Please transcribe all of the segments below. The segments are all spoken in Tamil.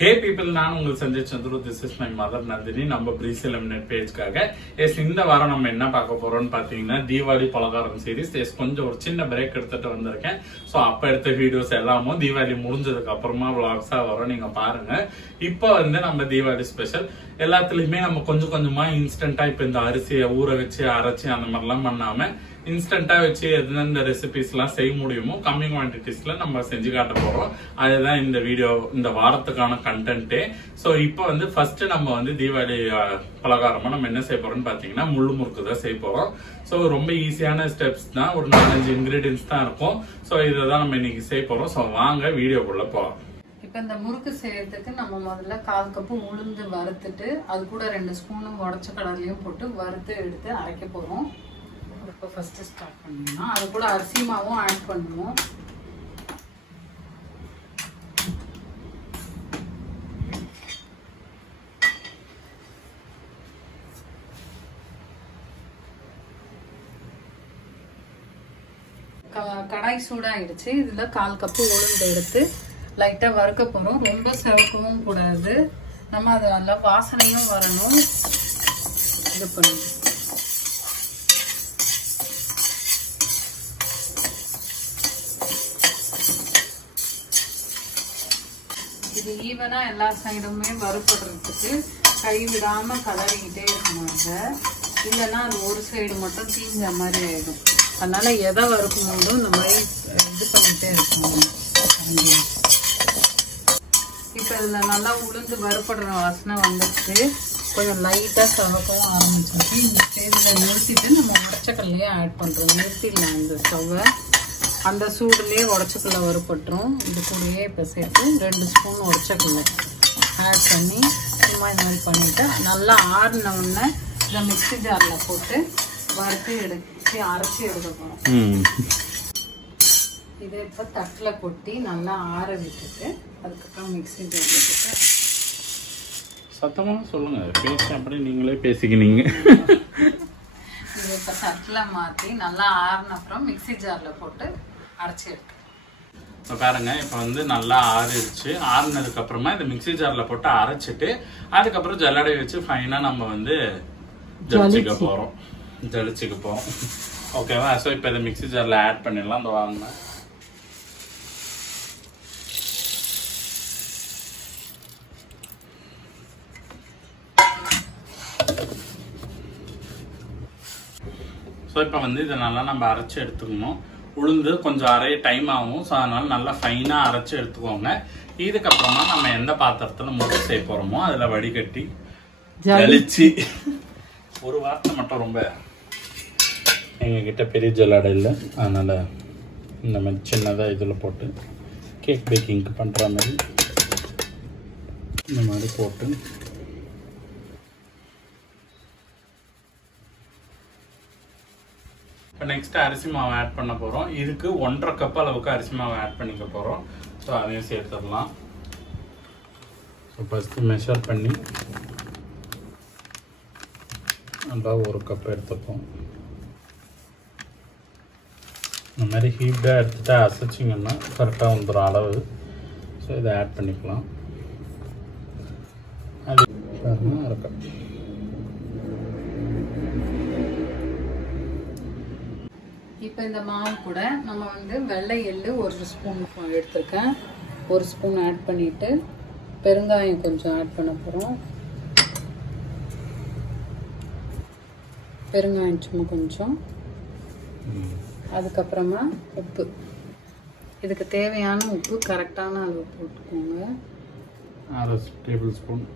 Hey people, நான் உங்கள் Sanjay Chandru. This is my mother Nandini. நம்ம Breeze Eliminate பேஜ்க்காக இந்த வாரம் நம்ம என்ன பார்க்க போறோம்னு பாத்தீங்கன்னா தீபாவளி பலகாரம் சீரிஸ். கொஞ்சம் ஒரு சின்ன பிரேக் எடுத்துட்டு வந்திருக்கேன். சோ அப்ப எடுத்த வீடியோஸ் எல்லாமும் தீபாவளி முடிஞ்சதுக்கு அப்புறமா vlogs-ஆ வரும், நீங்க பாருங்க. இப்போ நம்ம தீபாவளி ஸ்பெஷல் எல்லாத்துலயுமே நம்ம கொஞ்சம் கொஞ்சமா இன்ஸ்டன்டா இப்ப இந்த அரிசியை ஊற வச்சு அரைச்சு அந்த மாதிரிலாம் பண்ணாம இன்ஸ்டன்டா வச்சு எந்தெந்த ரெசிபிஸ் எல்லாம் செய்ய முடியுமோ கம்மி குவான்டிட்டிஸ்ல நம்ம செஞ்சு காட்ட போறோம். அதுதான் இந்த வீடியோ, இந்த வாரத்துக்கான கண்டென்ட். சோ இப்போ ஃபர்ஸ்ட் நம்ம தீபாவளி பலகாரமா நம்ம என்ன செய்ய போறோம்னு பாத்தீங்கன்னா முள்ளு முறுக்கு தான் செய்ய போறோம். சோ ரொம்ப ஈஸியான ஸ்டெப்ஸ் தான், ஒரு 4-5 இன்கிரீடியன்ஸ் தான் இருக்கும். சோ இதான் நம்ம இன்னைக்கு செய்ய போறோம். சோ வாங்க வீடியோக்குள்ள போலாம். இப்ப இந்த முறுக்கு செய்யறதுக்கு நம்ம முதல்ல 1/4 கப்பு உளுந்து வறுத்துட்டு அது கூட 2 ஸ்பூன் உடைச்ச கடலையும் போட்டு வறுத்து எடுத்து அரைக்க போறோம். இப்போ ஃபர்ஸ்ட் ஸ்டார்ட் பண்ணீங்கன்னா அது கூட அரிசி மாவும் ஆட் பண்ணுவோம். கடாய் சூடாயிடுச்சு. இதுல 1/4 கப்பு உளுந்து எடுத்து லைட்டா வறுக்க போறோம். ரொம்ப செவக்கவும் கூடாது, நம்ம அது நல்லா வாசனையும் வரணும். இது பண்ணுங்க. இது ஈவனா எல்லா சைடுமே வறுபடுறதுக்கு கைவிடாம கலரிக்கிட்டே இருக்கணும். இல்லைன்னா அது ஒரு சைடு மட்டும் தீஞ்ச மாதிரி ஆயிடும். அதனால எதை வறுக்கும் போதும் இந்த மாதிரி இது பண்ணிட்டே இருக்கணும். இப்போ இதில் நல்லா உளுந்து வறுபடுற வாசனை வந்துச்சு. கொஞ்சம் லைட்டாக சவக்கவும் ஆரம்பிச்சிருக்கு. இந்த ஸ்டேஜில் நிறுத்திட்டு நம்ம உடச்சக்கல்லையே ஆட் பண்ணுறோம். நிறுத்திடலாம் இந்த ஸ்டவ்வை. அந்த சூடுலேயே உடச்சக்கல்ல வறுபட்டுரும். இது கூடயே இப்போ சேர்த்து 2 ஸ்பூன் உடச்சக்கல்லை ஆட் பண்ணி சும்மா இந்த மாதிரி பண்ணிவிட்டு நல்லா ஆறின உடனே இதை மிக்ஸி ஜாரில் போட்டு வறுத்து எடுத்து அரைச்சி எடுக்க போகிறோம். இதை இப்போ தட்டில் கொட்டி நல்லா ஆற விட்டுட்டு அதுக்கப்புறம் மிக்ஸி ஜாரில் போட்டு சத்தமாக சொல்லுங்க, பேச அப்படி நீங்களே பேசிக்கினீங்க. இதை இப்போ தட்டில் மாற்றி நல்லா ஆறின அப்புறம் மிக்ஸி ஜாரில் போட்டு அரைச்சி எடுத்து இப்போ பாருங்க. இப்போ நல்லா ஆறிடுச்சு. ஆறினதுக்கு அப்புறமா இந்த மிக்ஸி ஜார்ல போட்டு அரைச்சிட்டு அதுக்கப்புறம் ஜல்லடை வச்சு ஃபைனா நம்ம ஜலிச்சுக்க போறோம். ஓகேவா? ஸோ இப்போ இதை மிக்ஸி ஜார்ல ஆட் பண்ணிடலாம். அந்த வாங்க ஸோ இப்போ இதை நல்லா நம்ம அரைச்சி எடுத்துக்கணும். உளுந்து கொஞ்சம் அரைய டைம் ஆகும். ஸோ அதனால நல்லா ஃபைனாக அரைச்சி எடுத்துக்கோங்க. இதுக்கப்புறமா நம்ம எந்த பாத்திரத்தில் முறுக்கு செய்ய போகிறோமோ அதில் வடிகட்டி ஜலிச்சு, ஒரு வார்த்தை மட்டும் ரொம்ப எங்ககிட்ட பெரிய ஜல்லடை இல்லை, அதனால் இந்த மாதிரி சின்னதாக இதில் போட்டு கேக் பேக்கிங்க்கு பண்ணுற மாதிரி இந்த மாதிரி போட்டு இப்போ நெக்ஸ்ட் அரிசி மாவு ஆட் பண்ண போகிறோம். இதுக்கு 1.5 கப் அளவுக்கு அரிசி மாவு ஆட் பண்ணிக்க போகிறோம். ஸோ அதையும் சேர்த்துடலாம். ஸோ ஃபஸ்ட்டு மெஷர் பண்ணி நல்லா 1 கப் எடுத்துப்போம். இந்த மாதிரி ஹீட்டாக எடுத்துகிட்டு அசைச்சிங்கன்னா கரெக்டாக வந்துடும் அளவு. ஸோ இதை ஆட் பண்ணிக்கலாம். அது பாருங்கள் 1 கப். இப்போ இந்த மாவு கூட நம்ம வெள்ளை எள்ளு 1 ஸ்பூன் எடுத்திருக்கேன். 1 ஸ்பூன் ஆட் பண்ணிட்டு பெருங்காயம் கொஞ்சம் ஆட் பண்ண போகிறோம். பெருங்காயம் சும்மா கொஞ்சம். அதுக்கப்புறமா உப்பு, இதுக்கு தேவையான உப்பு கரெக்டான அளவு போட்டுக்கோங்க. 1/2 டேபிள் ஸ்பூன்.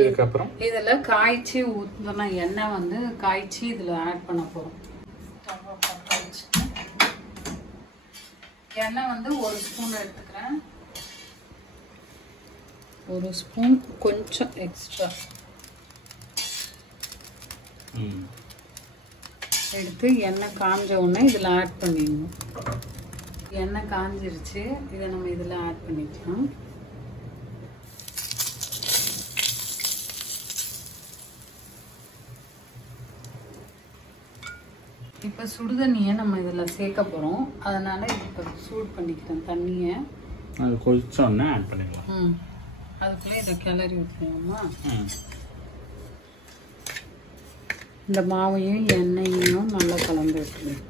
இதுக்கப்புறம் இதில் காய்ச்சி ஊற்றின எண்ணெய் காய்ச்சி இதில் ஆட் பண்ண போகிறோம். எண்ணெய் 1 ஸ்பூன் எடுத்துக்கிறேன். 1 ஸ்பூன் கொஞ்சம் எக்ஸ்ட்ரா எடுத்து எண்ணெய் காஞ்ச உடனே இதில் ஆட் பண்ணிடணும். எண்ணெய் காஞ்சிருச்சு. இதை நம்ம இதில் ஆட் பண்ணிக்கலாம். இப்போ சுடுதண்ணியை நம்ம இதில் சேர்க்க போகிறோம். அதனால் இப்போ சூடு பண்ணிக்கிறேன் தண்ணியை. அது கொதிச்ச உடனே ஆட் பண்ணிக்கலாம். அதுக்குள்ளே இதை கிளறி ஊற்றலாமா? இந்த மாவையும் எண்ணெயையும் நல்லா கலந்து விட்டுருங்க.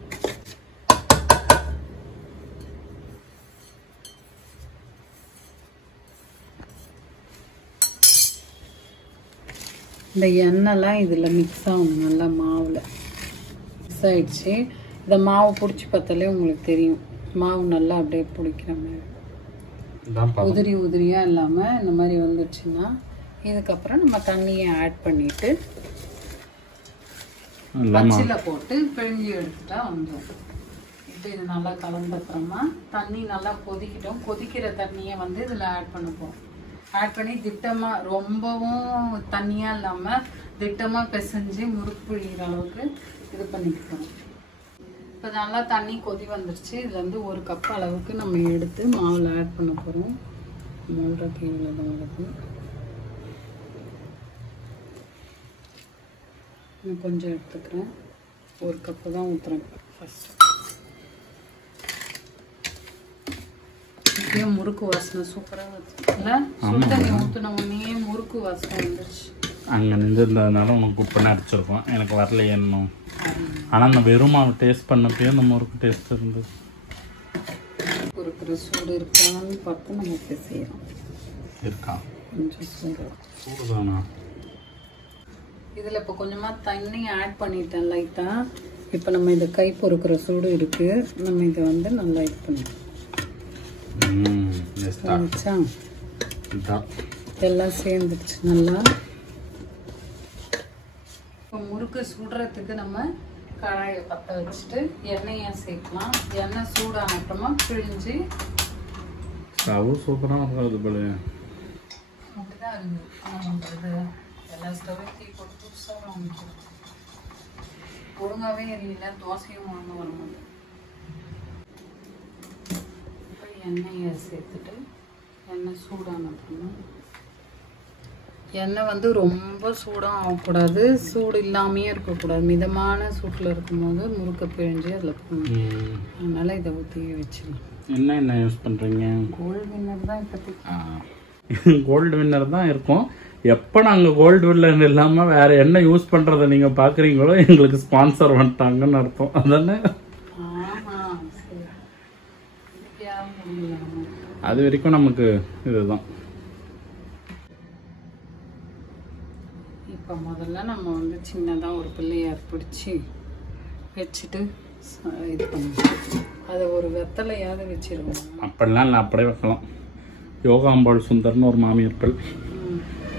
இந்த எண்ணெய்லாம் இதில் மிக்ஸ் ஆகணும் நல்லா, மாவில் மிக்ஸ் ஆகிடுச்சு. இந்த மாவு பிடிச்சி பார்த்தாலே உங்களுக்கு தெரியும், மாவு நல்லா அப்படியே பிடிக்கிற மாதிரி உதிரி உதிரியாக இல்லாமல் இந்த மாதிரி வந்துடுச்சுன்னா இதுக்கப்புறம் நம்ம தண்ணியை ஆட் பண்ணிவிட்டு பச்சில போட்டு பிழிஞ்சி எடுத்துட்டா வந்துடும். இப்போ இது நல்லா கலந்த அப்புறமா தண்ணி நல்லா கொதிக்கிட்டோம். கொதிக்கிற தண்ணியை வந்து இதில் ஆட் பண்ண போகிறோம். ஆட் பண்ணி திட்டமாக, ரொம்பவும் தண்ணியாக இல்லாமல் திட்டமாக பிசைஞ்சு முறுக்கு புழிகிற அளவுக்கு இது பண்ணிக்கிறோம். இப்போ நல்லா தண்ணி கொதி வந்துருச்சு. இதில் வந்து 1 கப் அளவுக்கு நம்ம எடுத்து மாவில் ஆட் பண்ண போகிறோம். மூழ்கிற கீழே தான் வருது. இன்னும் கொஞ்சம் எடுத்துக்கிறேன். 1 கப்பு தான் ஊற்றுறேன் ஃபஸ்ட்டு. இப்பயே முறுக்கு வாசனை சூப்பராக வச்சுருக்குல்ல. சுடு தண்ணி ஊற்றின உடனே முறுக்கு வாசனை வந்துருச்சு. அங்கே நின்றுருந்ததுனால உனக்கு உப்புன்னு அடிச்சிருக்கோம், எனக்கு வரல எண்ணம். ஆனால் அந்த வெறும் மாவு டேஸ்ட் பண்ணப்பயே அந்த முறுக்கு டேஸ்ட் இருந்தது. இருக்கிற சூடு இருக்கான்னு பார்த்து நம்ம செய்யலாம். இருக்கா? கொஞ்சம் சூடுதானா? இதில் இப்போ கொஞ்சமாக தண்ணி ஆட் பண்ணிட்டேன் லைட்டாக. இப்போ நம்ம இதை கை பொறுக்கிற சூடு இருக்குது. நம்ம இதை வந்து நல்லா இது பண்ணிக்கலாம். எல்லாம் சேர்ந்துடுச்சு நல்லா. இப்போ முறுக்கு சுடுறதுக்கு நம்ம கடாயை பற்ற வச்சுட்டு எண்ணெயை சேர்க்கலாம். எண்ணெய் சூடான அப்புறமா பிழிஞ்சு சூப்பராக இருக்காது போல. அப்படிதான் இருக்குது. பண்ணுறது எல்லா ஸ்டவ்வையும் தீ போட்டு புதுசாக வாங்கிக்கிறோம். ஒழுங்காகவே எரியல, தோசையும் வாங்க வர மாட்டேன். இப்போ எண்ணெயை சேர்த்துட்டு எண்ணெய் சூடான அப்புறமா, எண்ணெய் வந்து ரொம்ப சூடாக ஆகக்கூடாது, சூடு இல்லாமையே இருக்கக்கூடாது. மிதமான சூட்டில் இருக்கும்போது முறுக்க பிழிஞ்சு அதில் போடணும். அதனால் இதை ஊற்றி வச்சுக்கலாம். என்ன யூஸ் பண்ணுறீங்க? கோல்டு வின்னர் தான் இப்போதைக்கு. கோல்டு வின்னர் தான் இருக்கும். எப்போ நாங்கள் கோல்டு வின்னர் இல்லாமல் வேறு என்ன யூஸ் பண்ணுறதை நீங்கள் பார்க்குறீங்களோ எங்களுக்கு ஸ்பான்சர் பண்ணிட்டாங்கன்னு அர்த்தம். அதானே? அது வரைக்கும் நமக்கு இதுதான். இப்போ முதல்ல நம்ம வந்து சின்னதாக ஒரு பிள்ளையார் பிடிச்சி வச்சுட்டு இது பண்ணுவோம். அதை ஒரு வெத்தலையாவது வச்சிருவோம். அப்படிலாம் இல்லை, அப்படியே வைக்கலாம். யோகாம்பாள் சுந்தர்னு ஒரு மாமியார்கள்,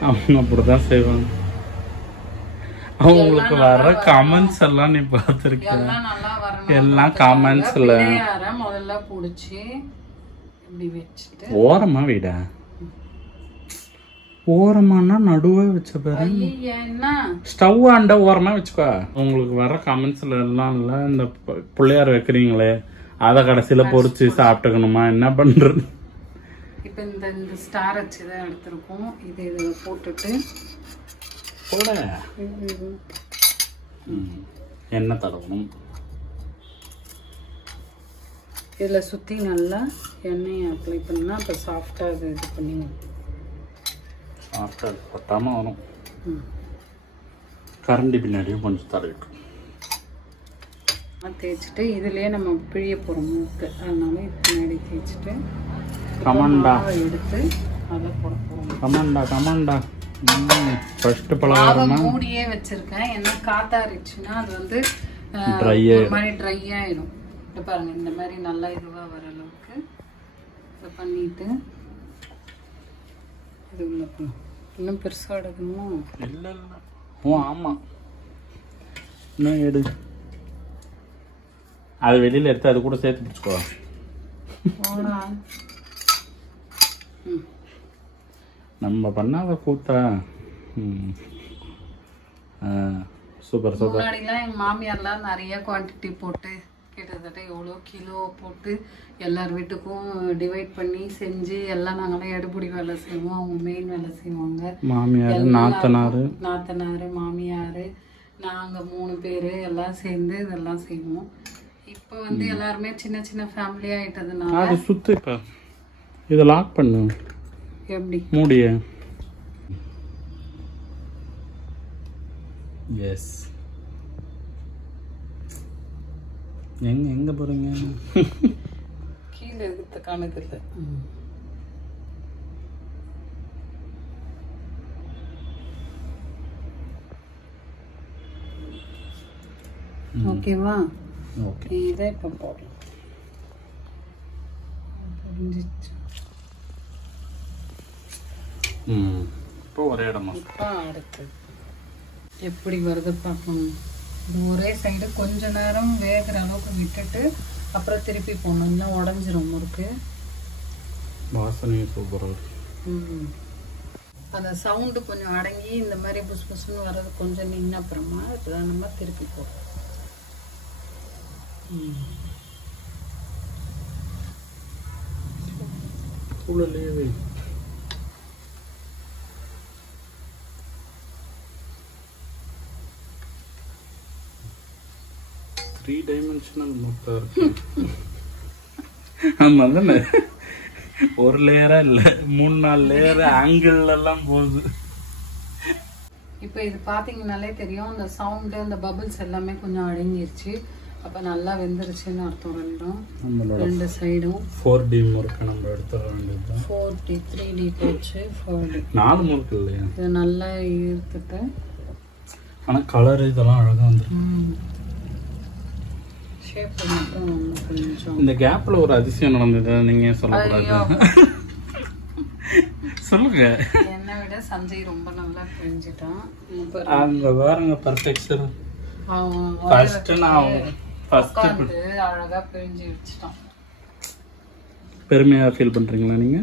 அவங்க அப்படிதான் செய்வாங்க. அவங்களுக்கு வர கமெண்ட்ஸ் எல்லாம் நீ பார்த்துருக்க? எல்லாம் கமெண்ட்ஸ்ல முதல்ல பிடிச்சி இப்படி வச்சுட்டு ஓரமா விட, ஓரமானா நடுவே வச்ச பாரு. ஸ்டவ் ஆண்ட ஓரமா வச்சுக்கோ. உங்களுக்கு வர கமெண்ட்ஸ்ல எல்லாம் இல்ல, இந்த பிள்ளையார் வைக்கிறீங்களே அதை கடைசியில பொறிச்சு சாப்பிட்டுக்கணுமா, என்ன பண்றது? இப்போ இந்த ஸ்டார் வச்சு தான் எடுத்துருக்கோம். இது இதில் போட்டுட்டு போட எண்ணெய் தடவணும். இதில் சுற்றி நல்லா எண்ணெயை அப்ளை பண்ணால் இப்போ சாஃப்டாக இது பண்ணி சாஃப்டாக கொட்டாமல் வரும். கரண்டி பின்னாடியும் கொஞ்சம் தடவிட்டோம். தேய்ச்சிட்டு இதுலேயே நம்ம பிழிய போகிறோம் மூக்கு, அதனால இது பின்னாடி தேய்ச்சிட்டு கமாண்டா எடுத்து அதை போட போகிறோம். கமாண்டா ஃபர்ஸ்ட் பலகாரமா மூடியே வச்சிருக்கேன். ஏன்னா காத்தாரிச்சுன்னா அது வந்து ஒரு மாதிரி ட்ரை ஆயிடும். இப்போ பாருங்க, இந்த மாதிரி நல்லா இதுவாக வர அளவுக்கு இதை பண்ணிட்டு இது உள்ள போகணும். இன்னும் பெருசாக எடுக்கணுமா? இல்லை இல்லை, ஓ ஆமாம், இன்னும் எடு. அது வெளியில் எடுத்து அது கூட சேர்த்து பிடிச்சிக்கோ. நம்ம பண்ணாத கூத்தா. Super super. முன்னாடிலாம் எங்கள் மாமியார்லாம் நிறைய குவான்டிட்டி போட்டு கிட்டத்தட்ட எவ்வளோ கிலோ போட்டு எல்லார் வீட்டுக்கும் டிவைட் பண்ணி செஞ்சு எல்லாம் நாங்களாம் எடுபடி வேலை செய்வோம். அவங்க மெயின் வேலை செய்வாங்க. மாமியார், நாத்தனார், மாமியார், நாங்கள் 3 பேர் எல்லாம் சேர்ந்து இதெல்லாம் செய்வோம். இப்போ வந்து எல்லாருமே சின்ன சின்ன ஃபேமிலி ஆயிட்டதுனால சுத்து இப்போ இதை லாக் பண்ணு. எப்படி மூடிய? எஸ். எங்க போறீங்க? கீழே எடுத்து காணுதில்லை. ஓகேவா? ஓகே. இதை இப்போ போடலாம். இப்போ ஒரே இடமா? இப்போ அடுத்து எப்படி வருது பார்க்கணும். இது ஒரே சைடு கொஞ்ச நேரம் வேகிற அளவுக்கு விட்டுட்டு அப்புறம் திருப்பி போடணும், இல்லை உடஞ்சிரும் முறுக்கு. வாசனையும் சூப்பராக இருக்கு. அந்த சவுண்டு கொஞ்சம் அடங்கி இந்த மாதிரி புஸ் புஸ்ன்னு வர்றது கொஞ்சம் நின்ன அப்புறமா இப்போதான் நம்ம திருப்பி போடுறோம். த்ரீ டைமென்ஷனல் முட்டை இருக்கு. ஆமா தானே, ஒரு லேயரா இல்ல 3-4 லேயர் ஆங்கிள் எல்லாம் போகுது. இப்போ இது பாத்தீங்கன்னாலே தெரியும், இந்த சவுண்டு அந்த பபிள்ஸ் எல்லாமே கொஞ்சம் அடங்கிருச்சு. அப்ப நல்லா வெந்துருச்சுன்னு அர்த்தம். ரெண்டு சைடும் 4D முறுக்கு நம்ம எடுத்துட வேண்டியது. 4D 3D போச்சு. 4D 4 முறுக்கு இல்லையா? இது நல்லா ஈர்த்துட்டு, ஆனா கலர் இதெல்லாம் அழகா வந்துருக்கு. ஷேப் மட்டும் கொஞ்சம். இந்த கேப்ல ஒரு அதிசயம் நடந்தது, நீங்க சொல்லக்கூடாது. சொல்லுங்க. என்னை விட சஞ்சய் ரொம்ப நல்லா புரிஞ்சுட்டான். அங்க பாருங்க பெர்ஃபெக்ஷன். அழகா பிரிஞ்சு வச்சுட்டான். பெருமையா ஃபீல் பண்றீங்களா நீங்க?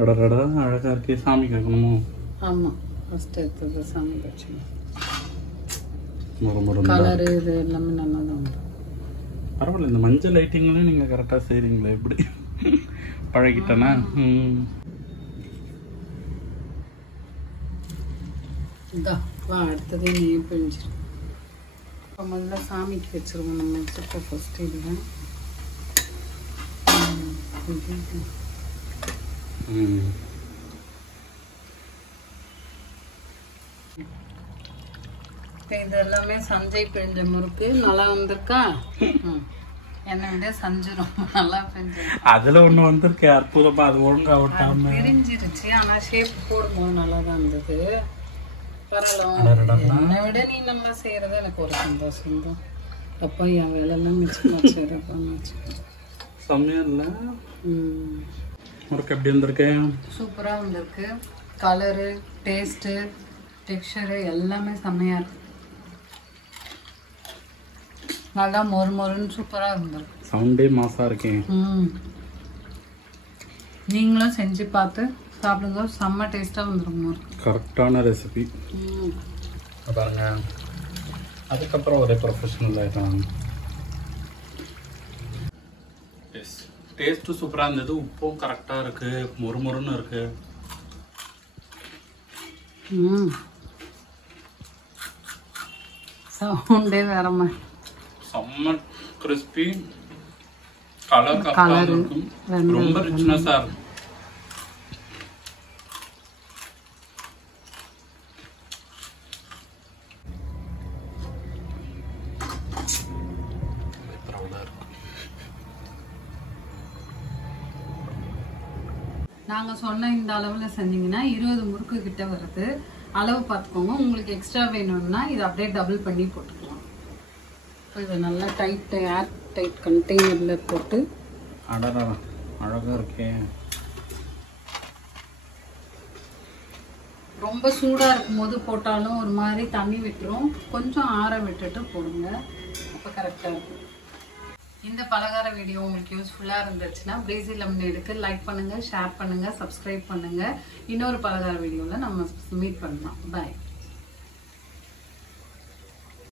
அடடா அழகா இருக்கே. சாமி கேட்கணுமோ? ஆமா, ஃபர்ஸ்ட் எடுத்தது சாமி வச்சுக்கணும். கலர் இது எல்லாமே நல்லா தான் உண்டு. பரவாயில்ல, இந்த மஞ்சள் லைட்டிங்லாம் நீங்க கரெக்டா செய்றீங்களா? எப்படி பழகிட்டனா? அடுத்ததே நீ பிரிஞ்சிடும். இப்போ முதல்ல சாமிக்கு வச்சிருவோம். நம்ம வச்சுருக்கோம் ஃபர்ஸ்ட் இதில். இது எல்லாமே சஞ்சய் பிரிஞ்ச முறுக்கு. நல்லா வந்திருக்கா? என்னை விட சஞ்சு ரொம்ப நல்லா பிரிஞ்சு. அதுல ஒண்ணு வந்திருக்கு அற்புதமா. அது ஒழுங்கா விட்டாம பிரிஞ்சிருச்சு. ஆனா ஷேப் போடும்போது நல்லா தான் இருந்தது. பரவாயில்ல, என்னை விட நீ நல்லா செய்யறது எனக்கு ஒரு சந்தோஷம் தான். அப்பா என் வேலை எல்லாம் மிச்சமாச்சு. செம்மையா இல்ல முறுக்கு? எப்படி வந்திருக்கேன்? சூப்பரா வந்திருக்கு. கலரு, டேஸ்ட்டு, டெக்ஸ்சரு எல்லாமே செம்மையா இருக்கு. நல்லா மொறு மொறுன்னு சூப்பரா இருந்திருக்கு. சவுண்டே மாசா இருக்கேன். நீங்களும் செஞ்சு பார்த்து சாப்பிடுங்க. செம்ம டேஸ்டா வந்துருக்கும். கரெக்டான ரெசிபி பாருங்க. அதுக்கப்புறம் ஒரே ப்ரொஃபஷனல் ஆயிட்டாங்க. டேஸ்ட்டும் சூப்பரா இருந்தது. உப்பும் கரெக்டா இருக்கு. மொறுமொறுன்னு இருக்கு. சவுண்டே வேற மாதிரி. செம்ம கிறிஸ்பி. கலர் கரெக்டா இருக்கும். ரொம்ப ரிச்னஸா இருக்கும். நாங்க சொன்ன இந்த அளவுல செஞ்சீங்கன்னா 20 முறுக்கு கிட்ட வருது. அளவு பார்த்துக்கோங்க. உங்களுக்கு எக்ஸ்ட்ரா வேணும்னா இதை அப்படியே டபுள் பண்ணி போட்டுக்கலாம். இதை நல்லா டைட் ஏர் டைட் கண்டெய்னர்ல போட்டு. அடடா அழகா இருக்கே. ரொம்ப சூடா இருக்கும் போது போட்டாலும் ஒரு மாதிரி தண்ணி விட்டுரும். கொஞ்சம் ஆற விட்டுட்டு போடுங்க, அப்ப கரெக்டா இருக்கும். இந்த பலகார வீடியோ உங்களுக்கு யூஸ்ஃபுல்லா இருந்துச்சுன்னா பிரேசி லெமனேடுக்கு லைக் பண்ணுங்க, ஷேர் பண்ணுங்க, சப்ஸ்கிரைப் பண்ணுங்க. இன்னொரு பலகார வீடியோல நம்ம மீட் பண்ணலாம். பாய்.